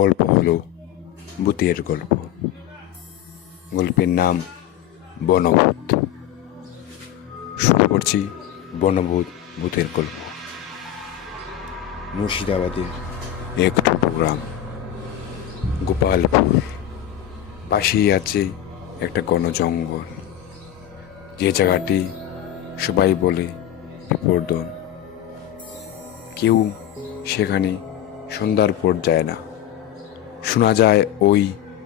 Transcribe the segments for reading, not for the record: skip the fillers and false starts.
গল্প হলো ভূতের গল্প। গল্পের নাম বনভূত। শুরু করছি বনভূত ভূতের গল্প। মুর্শিদাবাদের এক ছোট গ্রাম গোপালপুর। পাশেই আছে একটা ঘন জঙ্গল, যে জায়গাটি সবাই বলে বিপর্দন। কেউ সেখানে সন্ধ্যার পর যায় না। শোনা যায় ওই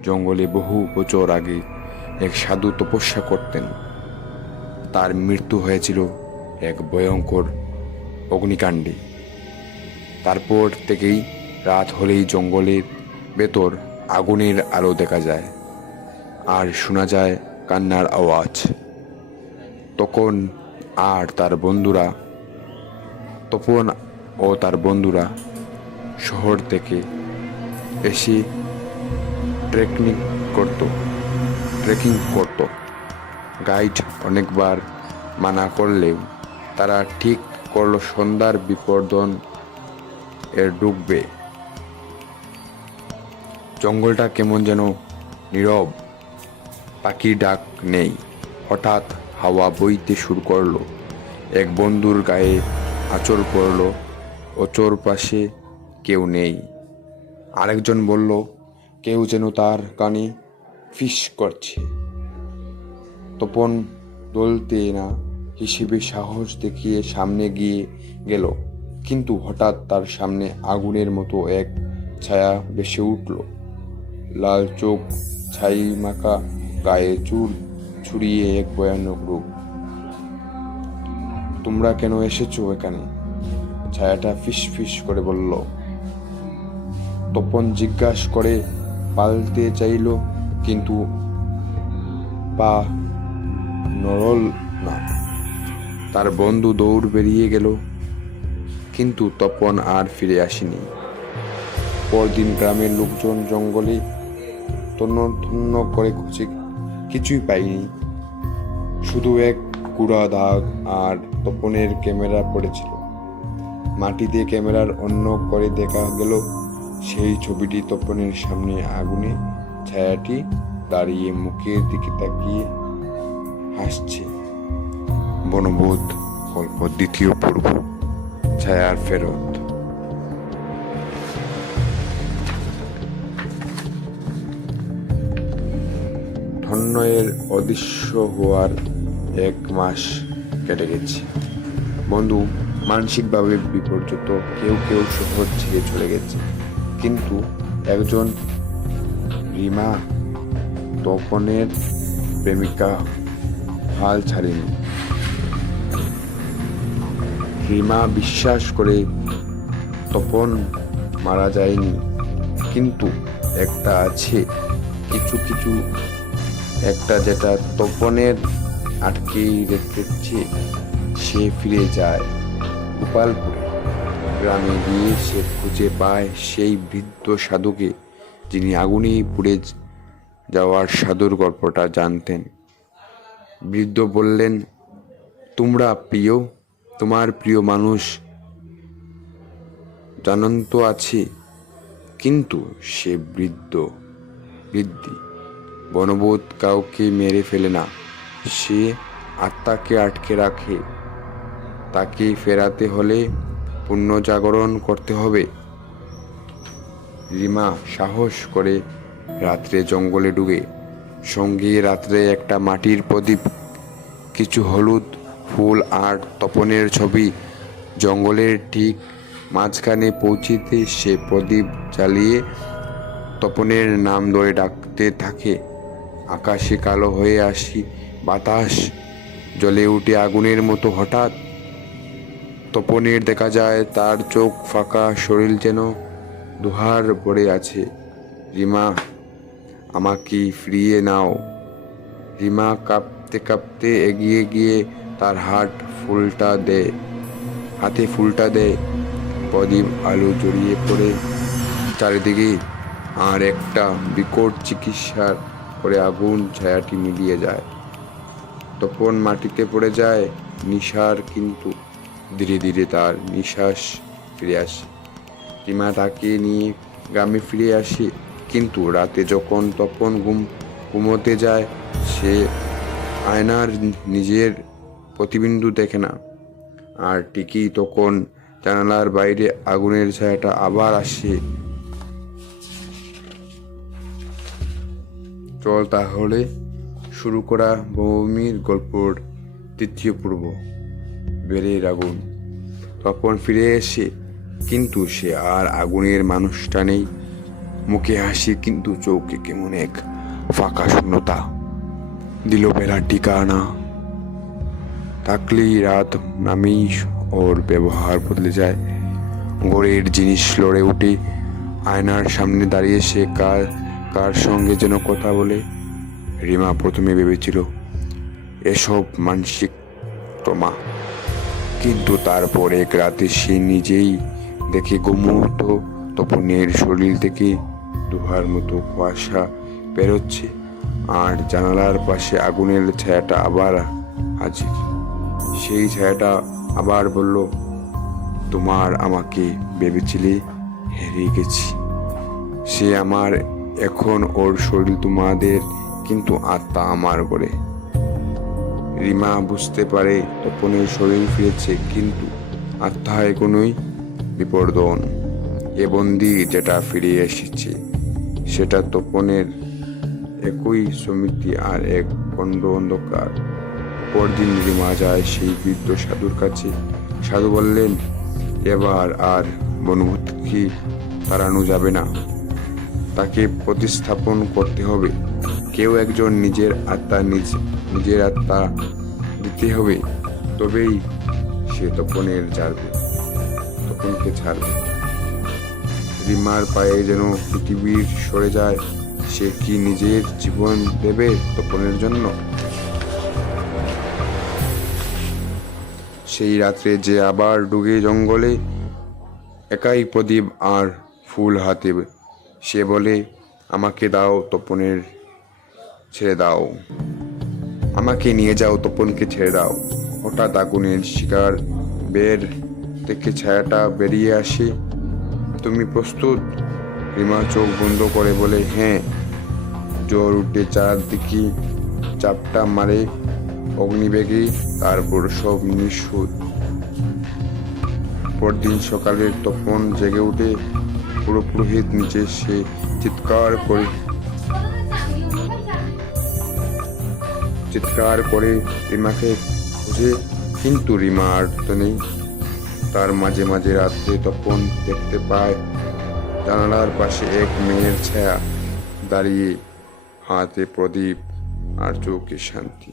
জঙ্গলে বহু বছর আগে এক সাধু তপস্যা করতেন। তার মৃত্যু হয়েছিল এক ভয়ঙ্কর অগ্নিকাণ্ডে। তারপর থেকেই রাত হলেই জঙ্গলের ভেতর আগুনের আলো দেখা যায় আর শোনা যায় কান্নার আওয়াজ। তপন ও তার বন্ধুরা শহর থেকে এসে ট্রেকিং করত। গাইড অনেকবার মানা করলেও তারা ঠিক করলো সন্ধ্যার বিপর্দন এর ঢুকবে। জঙ্গলটা কেমন যেন নীরব, পাখির ডাক নেই। হঠাৎ হাওয়া বইতে শুরু করলো। এক বন্ধুর গায়ে আঁচড় পড়লো। ওচর পাশে কেউ নেই। আরেকজন বলল, কেউ যেন তার কানে ফিস করছে। তপন বলতে না হিসেবে সাহস দেখিয়ে সামনে গিয়ে গেল, কিন্তু হঠাৎ তার সামনে আগুনের মতো এক ছায়া ভেসে উঠল। লাল চোখ, ছাই মাখা গায়ে চুল ছড়িয়ে এক ভয়ানক রূপ। তোমরা কেন এসেছো এখানে? ছায়াটা ফিস ফিস করে বলল। তপন জিজ্ঞাসা করে পালতে চাইল, কিন্তু পা নড়ল না। তার বন্ধু দৌড় বেরিয়ে গেল, কিন্তু তপন আর ফিরে আসেনি। পরদিন গ্রামের লোকজন জঙ্গলে তন্ন করে খুঁজে কিছুই পায়নি, শুধু এক গুঁড়া দাগ আর তপনের ক্যামেরা পড়েছিল। মাটিতে ক্যামেরার অন্য করে দেখা গেল সেই ছবিটি তপনের সামনে আগুনে ছায়াটি দাঁড়িয়ে মুখের দিকে তাকিয়ে হাসছে। বনভূত গল্প দ্বিতীয় পর্ব, ছায়ার ফেরত। ধন্যয়ের অদৃশ্য হওয়ার 1 মাস কেটে গেছে। বন্ধু মানসিকভাবে বিপর্যস্ত, কেউ শহর ছেড়ে চলে গেছে, কিন্তু একজন রিমা, তপনের প্রেমিকা, হাল ছাড়েনি। রিমা বিশ্বাস করে তপন মারা যায়নি, কিন্তু একটা আছে, কিছু একটা যেটা তপনের আটকে রেখেছে। সে ফিরে যায় গোপালপুরে। গ্রামে গিয়ে সে খুঁজে পায় সেই বৃদ্ধ সাধুকে, যিনি আগুনে পুড়ে যাওয়ার সাধুর গল্পটা জানতেন। বৃদ্ধ বললেন, তোমার প্রিয় মানুষ জানন্ত আছে, কিন্তু সে বৃদ্ধি। বনভূত কাউকে মেরে ফেলে না, সে আত্মাকে আটকে রাখে। তাকে ফেরাতে হলে পুনর্জাগরণ করতে হবে। রিমা সাহস করে রাত্রে জঙ্গলে ঢুকে, সঙ্গে রাত্রে একটা মাটির প্রদীপ, কিছু হলুদ ফুল আর তপনের ছবি। জঙ্গলের ঠিক মাঝখানে পৌঁছিতে সে প্রদীপ জ্বালিয়ে তপনের নাম ধরে ডাকতে থাকে। আকাশে কালো হয়ে আসি, বাতাস জ্বলে উঠে আগুনের মতো। হঠাৎ তপনের দেখা যায় তার চোখ ফাঁকা, শরীর যেন দুহার পড়ে আছে। রিমা, আমাকে ফিরিয়ে নাও। রিমা কাঁপতে কাঁপতে এগিয়ে গিয়ে তার হাতে ফুলটা দেয়। প্রদীপ আলো জড়িয়ে পড়ে চারিদিকে, আর একটা বিকট চিৎকার করে আগুন ছায়াটি মিলিয়ে যায়। তপন মাটিতে পড়ে যায় নিঃশ্বাস, কিন্তু ধীরে ধীরে তার নিঃশ্বাস ফিরে আসে। রিমা তাকে নিয়ে গ্রামে ফিরে আসে, কিন্তু রাতে যখন তপন ঘুমোতে যায় সে আয়নার নিজের প্রতিবিম্ব দেখে না। আর ঠিকই তখন জানালার বাইরে আগুনের ছায়াটা আবার আসে। চল তাহলে শুরু করা ভূমির গল্পর তৃতীয় পর্ব, বেড়ের আগুন। তপন ফিরে এসে, কিন্তু সে আর আগুনের মানুষটা নেই। মুখে হাসি, কিন্তু চোখে কেমন এক ফাঁকা শূন্যতা। দিল বেলার ঠিকানা থাকলেই রাত নামেই ওর ব্যবহার বদলে যায়। ঘরের জিনিস লড়ে ওঠে, আয়নার সামনে দাঁড়িয়ে সে কার কার সঙ্গে যেন কথা বলে। রিমা প্রথমে ভেবেছিল এসব মানসিক ট্রমা, কিন্তু তারপর এক রাতে সে নিজেই দেখে ঘুমন্ত তপনের শরীর থেকে ধোঁয়ার মতো কুয়াশা বেরোচ্ছে, আর জানালার পাশে আগুনের ছায়াটা আবার হাজির। সেই ছায়াটা আবার বলল, তোমার আমাকে ভেবেছিলে হেরিয়ে গেছি। সে আমার, এখন ওর শরীর তোমাদের, কিন্তু আত্মা আমার করে। রিমা বুঝতে পারে তপনের শরীর ফিরেছে, কিন্তু আত্মা এখনোই বিপর্দন। এ বন্দি যেটা ফিরে এসেছে সেটা তপনের একই স্মৃতি আর এক খণ্ড অন্ধকার। পরদিন রিমা যায় সেই বৃদ্ধ সাধুর কাছে। সাধু বললেন, এবার আর বনভূতকে তাড়ানো যাবে না, তাকে প্রতিস্থাপন করতে হবে। কেউ একজন নিজের আত্মা দিতে হবে, তবেই সে তপনকে ছাড়বে। রিমার পায়ে যেন পৃথিবীর সরে যায়। সে কি নিজের জীবন দেবে তপনের জন্য? সেই রাত্রে যে আবার ডুবে জঙ্গলে, একাই প্রদীপ আর ফুল হাতে। সে বলে, আমাকে দাও তপনের, ছেড়ে দাও, আমাকে নিয়ে যাও, তপনকে ছেড়ে দাও। হঠাৎ আগুনের শিকার বের থেকে ছায়াটা বেরিয়ে আসে। তুমি প্রস্তুত? রিমা চোখ বন্ধ করে বলে, হ্যাঁ। জ্বর উঠে চারদিকে চাপটা মারে অগ্নিবেগে, তারপর সব নিঃশব্দ। পরদিন সকালে তপন জেগে উঠে পুরোহিত নিচে। সে চিৎকার করে রিমাকে খুঁজে, কিন্তু রিমা আর তো নেই। তার মাঝে মাঝে রাত্রে তপন দেখতে পায় জানালার পাশে এক মেয়ের ছায়া দাঁড়িয়ে, হাতে প্রদীপ আর চোখে শান্তি।